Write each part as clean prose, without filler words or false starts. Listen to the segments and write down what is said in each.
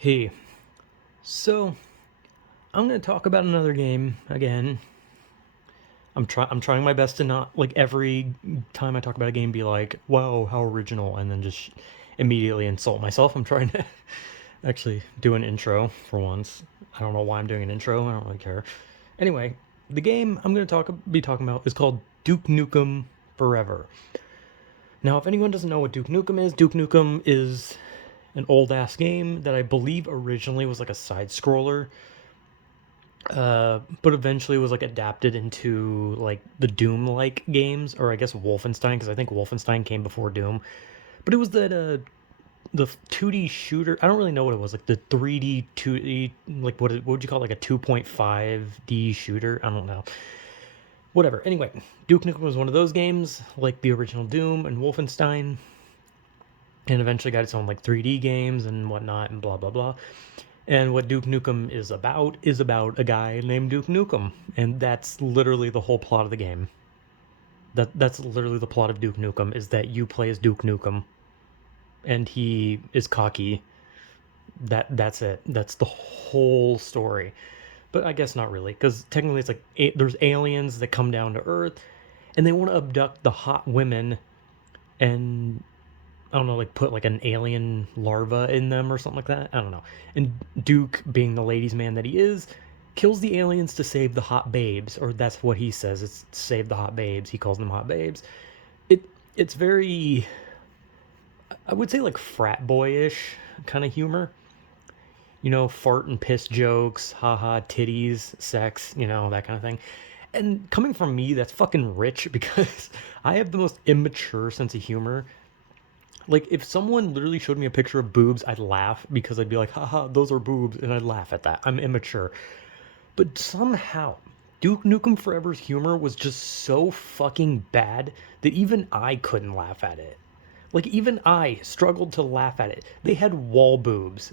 Hey, so I'm gonna talk about another game again. I'm trying my best to not like every time I talk about a game be like, "Wow, how original," and then just immediately insult myself. I'm trying to actually do an intro for once. I don't know why I'm doing an intro. I don't really care. Anyway, the game I'm gonna be talking about is called Duke Nukem Forever. Now, if anyone doesn't know what Duke Nukem is an old ass game that I believe originally was like a side scroller, but eventually was like adapted into like the Doom like games, or I guess Wolfenstein, because I think Wolfenstein came before Doom. But it was that the 2D shooter. I don't really know what it was, like the 3D 2D, like what would you call it, like a 2.5D shooter? I don't know. Whatever. Anyway, Duke Nukem was one of those games, like the original Doom and Wolfenstein, and eventually got its own like 3D games and whatnot and blah blah blah. And what Duke Nukem is about a guy named Duke Nukem, and that's literally the whole plot of the game. That's literally the plot of Duke Nukem, is that you play as Duke Nukem, and he is cocky. That's it. That's the whole story. But I guess not really, because technically it's like there's aliens that come down to Earth, and they want to abduct the hot women, and I don't know, like put like an alien larva in them or something like that. I don't know. And Duke, being the ladies' man that he is, kills the aliens to save the hot babes, or that's what he says. It's to save the hot babes. He calls them hot babes. It's very, I would say, like frat boyish kind of humor. You know, fart and piss jokes, haha, titties, sex, you know, that kind of thing. And coming from me, that's fucking rich because I have the most immature sense of humor. Like, if someone literally showed me a picture of boobs, I'd laugh because I'd be like, haha, those are boobs, and I'd laugh at that. I'm immature. But somehow, Duke Nukem Forever's humor was just so fucking bad that even I couldn't laugh at it. Like, even I struggled to laugh at it. They had wall boobs.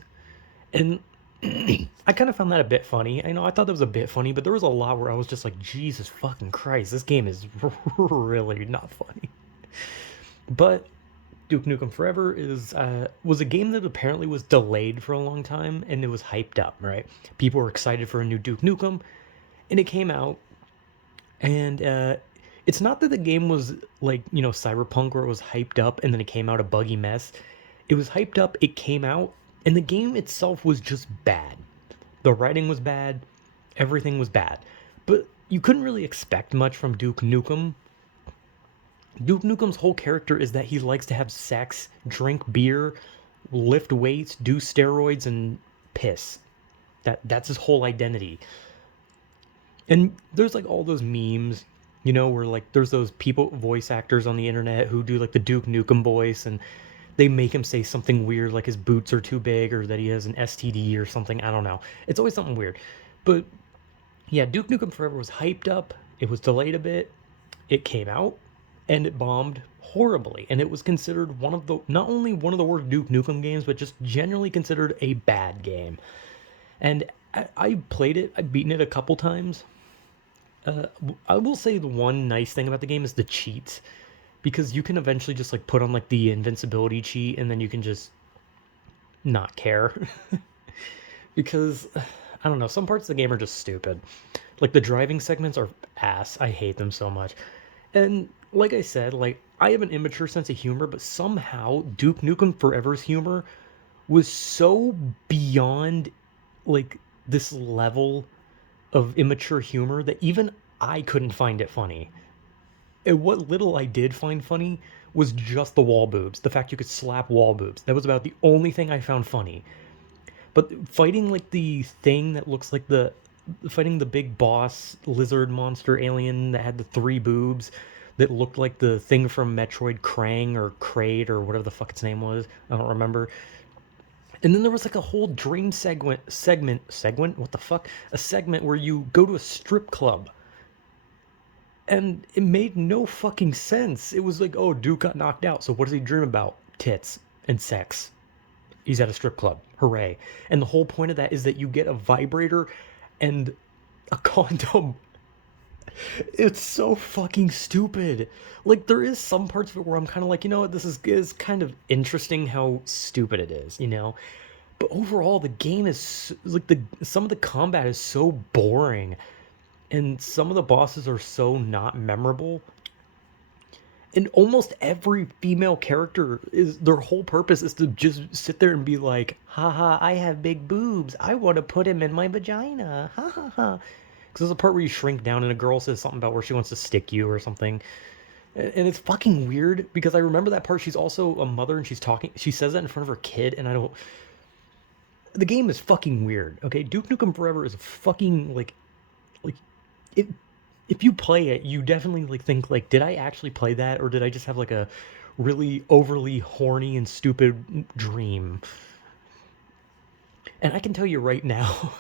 And I kind of found that a bit funny. I know I thought that was a bit funny, but there was a lot where I was just like, Jesus fucking Christ, this game is really not funny. But Duke Nukem Forever is was a game that apparently was delayed for a long time, and it was hyped up. Right, people were excited for a new Duke Nukem, and it came out, and it's not that the game was like, you know, Cyberpunk, where it was hyped up and then it came out a buggy mess. It was hyped up, it came out, and the game itself was just bad. The writing was bad, everything was bad, but you couldn't really expect much from Duke Nukem. Duke Nukem's whole character is that he likes to have sex, drink beer, lift weights, do steroids, and piss. That's his whole identity. And there's like all those memes, you know, where like there's those people, voice actors on the internet who do like the Duke Nukem voice, and they make him say something weird like his boots are too big or that he has an STD or something. I don't know. It's always something weird. But yeah, Duke Nukem Forever was hyped up. It was delayed a bit. It came out and it bombed horribly. And it was considered one of the, not only one of the worst Duke Nukem games, but just generally considered a bad game. And I played it, I've beaten it a couple times. I will say the one nice thing about the game is the cheats, because you can eventually just like put on like the invincibility cheat and then you can just not care. Because I don't know, some parts of the game are just stupid. Like the driving segments are ass. I hate them so much. And like I said, like I have an immature sense of humor, but somehow Duke Nukem Forever's humor was so beyond like this level of immature humor that even I couldn't find it funny. And what little I did find funny was just the wall boobs. The fact you could slap wall boobs. That was about the only thing I found funny. But fighting like the thing that looks like the fighting the big boss lizard monster alien that had the three boobs that looked like the thing from Metroid Krang or Kraid or whatever the fuck its name was. I don't remember. And then there was like a whole dream segment, what the fuck? A segment where you go to a strip club. And it made no fucking sense. It was like, oh, Duke got knocked out. So what does he dream about? Tits and sex. He's at a strip club. Hooray. And the whole point of that is that you get a vibrator and a condom. It's so fucking stupid. Like, there is some parts of it where I'm kind of like, you know what, this is kind of interesting how stupid it is, you know? But overall, the game is like the some of the combat is so boring, and some of the bosses are so not memorable. And almost every female character is their whole purpose is to just sit there and be like, haha, I have big boobs. I want to put him in my vagina. Ha ha ha. Because there's a part where you shrink down and a girl says something about where she wants to stick you or something. And it's fucking weird because I remember that part. She's also a mother and she's talking. She says that in front of her kid, and I don't. The game is fucking weird. Okay, Duke Nukem Forever is fucking like it. If you play it, you definitely like think like, did I actually play that, or did I just have like a really overly horny and stupid dream? And I can tell you right now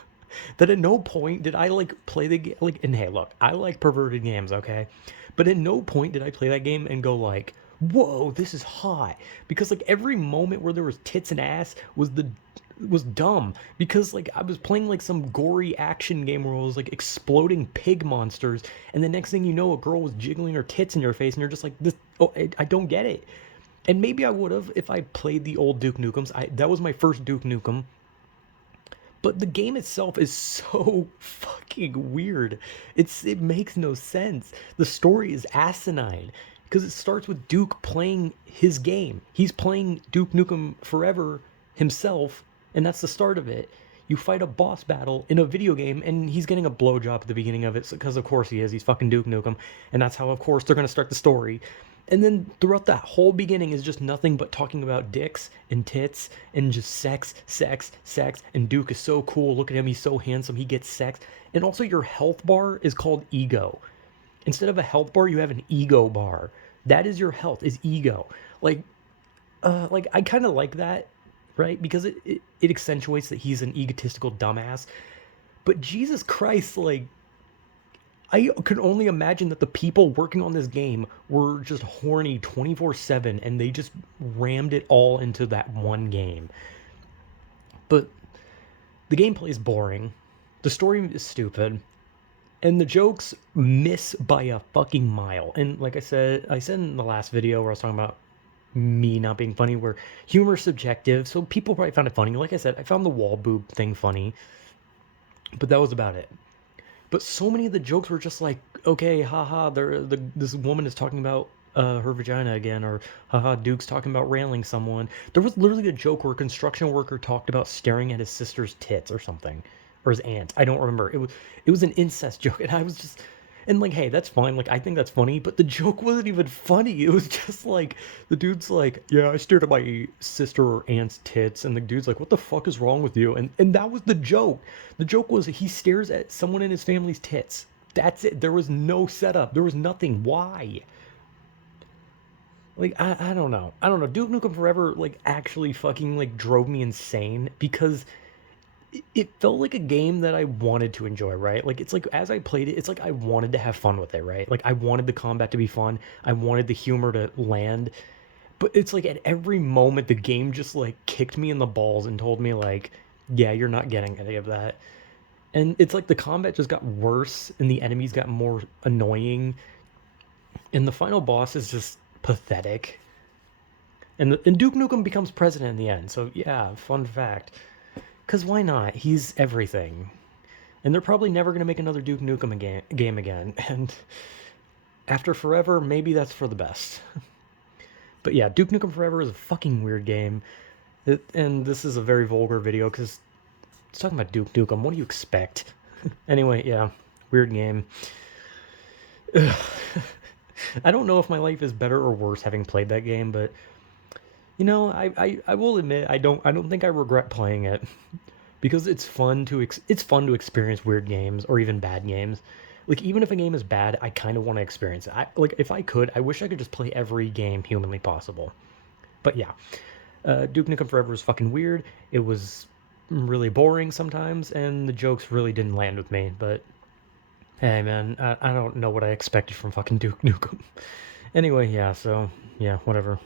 that at no point did I like play the game like. And hey, look, I like perverted games, okay, but at no point did I play that game and go like, whoa, this is hot, because like every moment where there was tits and ass was dumb, because like I was playing like some gory action game where it was like exploding pig monsters, and the next thing you know, a girl was jiggling her tits in your face, and you're just like, this. Oh, I don't get it. And maybe I would have if I played the old Duke Nukems. That was my first Duke Nukem, but the game itself is so fucking weird. It makes no sense. The story is asinine because it starts with Duke playing his game. He's playing Duke Nukem Forever himself, and that's the start of it. You fight a boss battle in a video game, and he's getting a blowjob at the beginning of it because, of course, he is. He's fucking Duke Nukem, and that's how, of course, they're gonna start the story. And then throughout that whole beginning is just nothing but talking about dicks and tits and just sex, sex, sex. And Duke is so cool. Look at him. He's so handsome. He gets sex. And also, your health bar is called ego. Instead of a health bar, you have an ego bar. That is your health, is ego. Like I kind of like that, right? Because it accentuates that he's an egotistical dumbass. But Jesus Christ, like, I can only imagine that the people working on this game were just horny 24/7 and they just rammed it all into that one game. But the gameplay is boring, the story is stupid, and the jokes miss by a fucking mile. And like I said in the last video where I was talking about me not being funny, where humor is subjective, so people probably found it funny. Like I said, I found the wall boob thing funny, but that was about it. But so many of the jokes were just like, okay, haha, this woman is talking about her vagina again, or haha, Duke's talking about railing someone. There was literally a joke where a construction worker talked about staring at his sister's tits or something, or his aunt. I don't remember. It was an incest joke, and I was just, and like, hey, that's fine. Like, I think that's funny, but the joke wasn't even funny. It was just like the dude's like, yeah, I stared at my sister or aunt's tits, and the dude's like, what the fuck is wrong with you? And that was the joke. The joke was he stares at someone in his family's tits. That's it. There was no setup. There was nothing. Why? Like, I don't know. I don't know. Duke Nukem Forever like actually fucking like drove me insane because it felt like a game that I wanted to enjoy, right? Like, it's like as I played it, it's like I wanted to have fun with it, right? Like, I wanted the combat to be fun. I wanted the humor to land. But it's like at every moment the game just like kicked me in the balls and told me like, yeah, you're not getting any of that. And it's like the combat just got worse and the enemies got more annoying. And the final boss is just pathetic. And Duke Nukem becomes president in the end. So yeah, fun fact. Because why not? He's everything. And they're probably never going to make another Duke Nukem game again. And after forever, maybe that's for the best. But yeah, Duke Nukem Forever is a fucking weird game. And this is a very vulgar video because it's talking about Duke Nukem. What do you expect? Anyway, yeah, weird game. I don't know if my life is better or worse having played that game, but you know, I will admit I don't think I regret playing it because it's fun to experience weird games or even bad games. Like, even if a game is bad, I kind of want to experience it. Like, if I could, I wish I could just play every game humanly possible. But yeah, Duke Nukem Forever was fucking weird. It was really boring sometimes, and the jokes really didn't land with me. But hey, man, I don't know what I expected from fucking Duke Nukem. Anyway, yeah, so yeah, whatever.